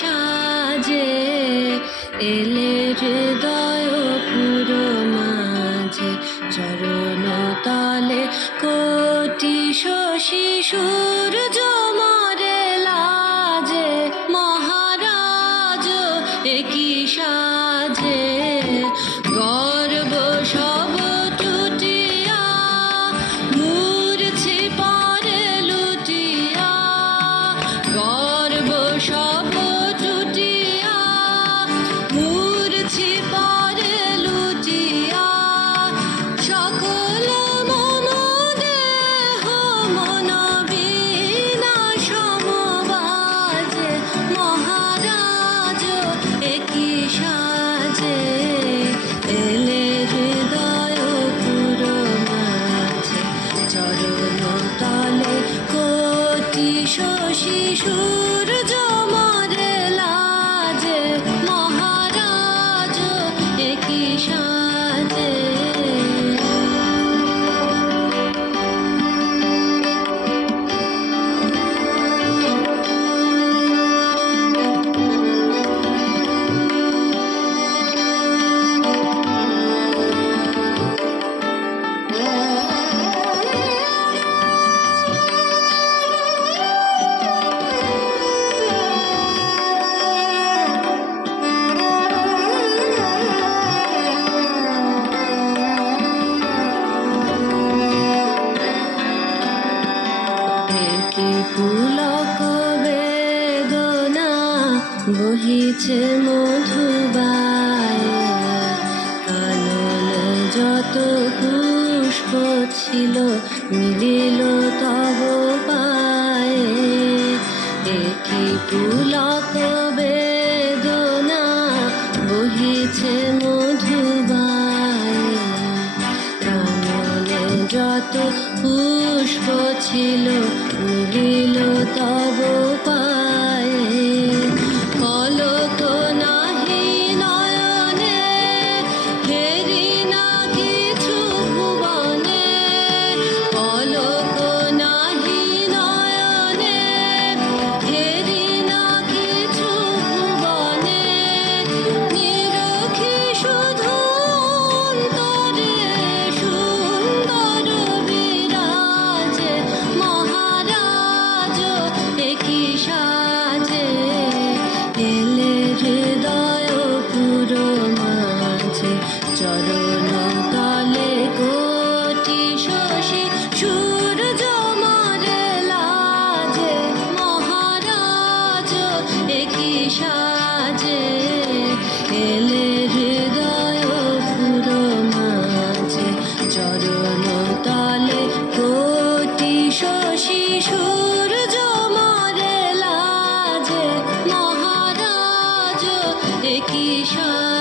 সাজে এলে হৃদয় পুরো মাঝে চরণ তলে কোটি শশী সূর্য মরে লাজে মহারাজ একই সাজে গর্ব সব টুটিয়া মূর্ছি পরে লুটিয়া গর্ব সব টুটিয়া মূর্ছি পরে লুটিয়া সকল মম দেহ মন বিনা সমবাজে মহারাজ একই সাজে এলে হৃদয় পুরো মাঝে চরণ তলে কোটি শশী সূর্য মরে লাজে মহারাজ একই সাজে পুলক বেদনা বহিছে মধুবায় কানন যত পুষ্প ছিল মিলিল তব পায়ে একই পুলক বেদনা বহিছে মধুবায় কাননে যত পুষ্প ছিল মিলিল তব পায়ে কলক নাহি নয়নে হেরি না কিছু ভুবনে কলক নাহি নয়নে হেরি না কিছু ভুবনে নিরখি শুধু অন্তরে সুন্দর বিরাজে মহারাজ একই সাজে এলে হৃদয় পুরো মাঝে চরণ তলে কোটি শশী সূর্য মরে লাজে মহারাজ একই সাজে এলে হৃদয় পুরো মাঝে চরণ তলে কোটি শশী সূর্য মরে লাজে মহারাজ একই সাজে।